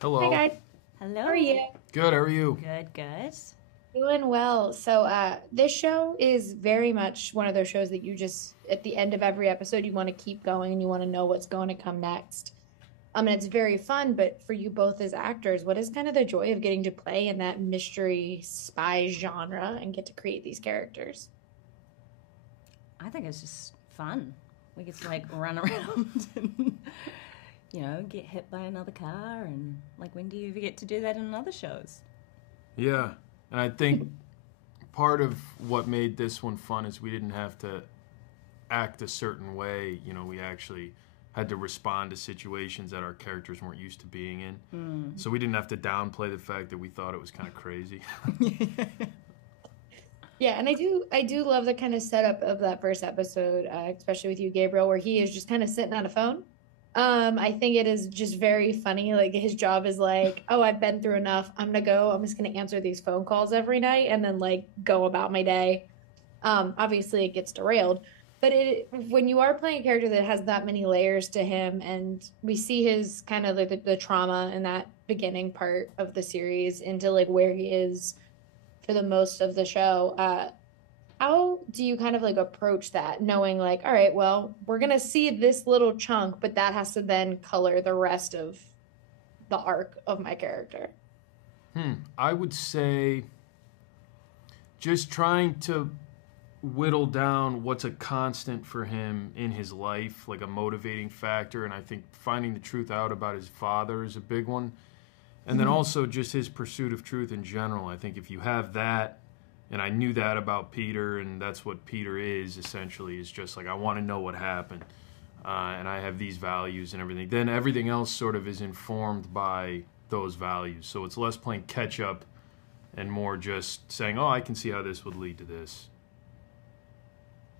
Hello. Hi guys, Hello. how are you? Good, how are you? Good, good. Doing well. This show is very much one of those shows that you just at the end of every episode you want to keep going and you want to know what's going to come next. And it's very fun, but for you both as actors, what is kind of the joy of getting to play in that mystery spy genre and get to create these characters? I think it's just fun. We get to like run around and, get hit by another car. And like, when do you ever get to do that in other shows? Yeah, and I think part of what made this one fun is we didn't have to act a certain way. We actually had to respond to situations that our characters weren't used to being in. So we didn't have to downplay the fact that we thought it was kind of crazy. Yeah, and I do love the kind of setup of that first episode, especially with you, Gabriel, where he is just kind of sitting on a phone. I think it is just very funny. Like his job is like, oh, I've been through enough. I'm gonna go. I'm just gonna answer these phone calls every night and then like go about my day. Obviously, it gets derailed, but when you are playing a character that has that many layers to him, and we see his kind of like the trauma in that beginning part of the series into like where he is for the most of the show. How do you kind of like approach that, knowing like, all right, well, we're gonna see this little chunk, but that has to then color the rest of the arc of my character? I would say just trying to whittle down what's a constant for him in his life, like a motivating factor, and I think finding the truth out about his father is a big one. And then also just his pursuit of truth in general. I think if you have that, and I knew that about Peter, and that's what Peter is essentially, is just like, I want to know what happened. And I have these values and everything. Then everything else sort of is informed by those values. So it's less playing catch up and more just saying, oh, I can see how this would lead to this.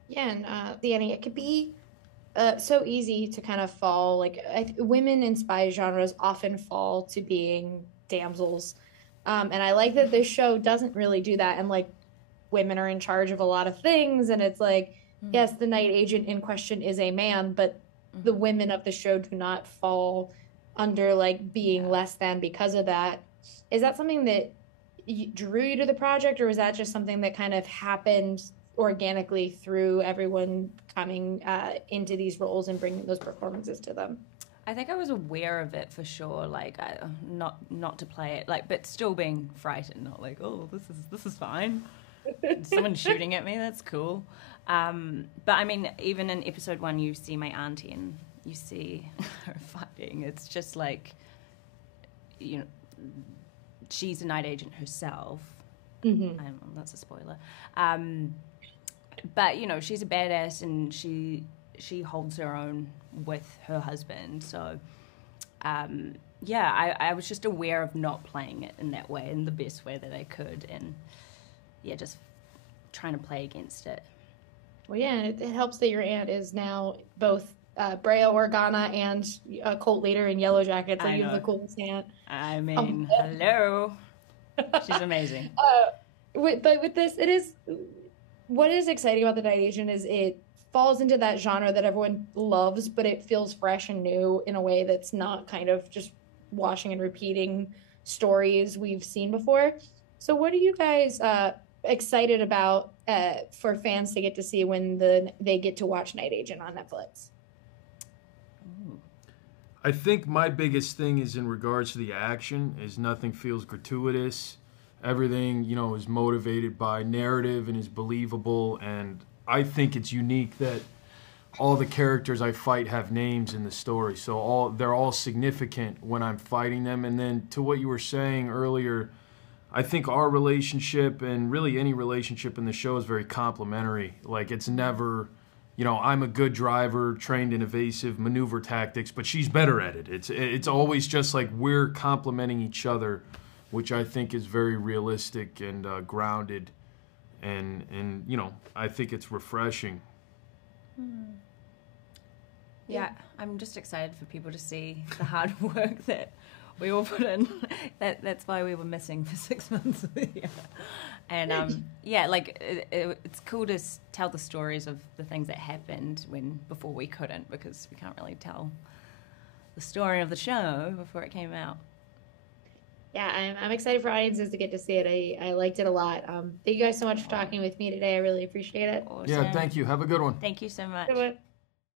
Yeah, and Danny, it could be so easy to kind of fall like women in spy genres often fall to being damsels, and I like that this show doesn't really do that. And like, women are in charge of a lot of things, and it's like, yes, the night agent in question is a man, but the women of the show do not fall under like being less than because of that. Is that something that drew you to the project, or was that just something that kind of happened organically through everyone coming into these roles and bringing those performances to them? I think I was aware of it for sure, like not to play it, like, but still being frightened, not like, oh, this is fine. Someone's shooting at me, that's cool. But I mean, even in episode 1, you see my auntie and you see her fighting. It's just like, she's a night agent herself. That's a spoiler. But she's a badass, and she holds her own with her husband. So I was just aware of not playing it in that way, in the best way that I could, and just trying to play against it. Well, yeah, and it helps that your aunt is now both Brea Organa and a cult leader in Yellow Jackets. Like, you have the coolest aunt. I mean, hello. She's amazing. But with this, it is, what is exciting about The Night Agent is it falls into that genre that everyone loves, but it feels fresh and new in a way that's not kind of just washing and repeating stories we've seen before. So what are you guys excited about for fans to get to see when they get to watch Night Agent on Netflix? I think my biggest thing is in regards to the action, is nothing feels gratuitous. Everything, is motivated by narrative and is believable. And I think it's unique that all the characters I fight have names in the story. So they're all significant when I'm fighting them. And then to what you were saying earlier, I think our relationship, and really any relationship in the show, is very complimentary. Like, it's never, I'm a good driver, trained in evasive maneuver tactics, but she's better at it. It's always just like we're complementing each other, which I think is very realistic and grounded, and I think it's refreshing. Yeah, I'm just excited for people to see the hard work that we all put in. That's why we were missing for 6 months of the year. And it's cool to tell the stories of the things that happened before we couldn't, because we can't really tell the story of the show before it came out. Yeah, I'm excited for audiences to get to see it. I liked it a lot. Thank you guys so much for talking with me today. I really appreciate it. Awesome. Yeah, thank you. Have a good one. Thank you so much. Good one.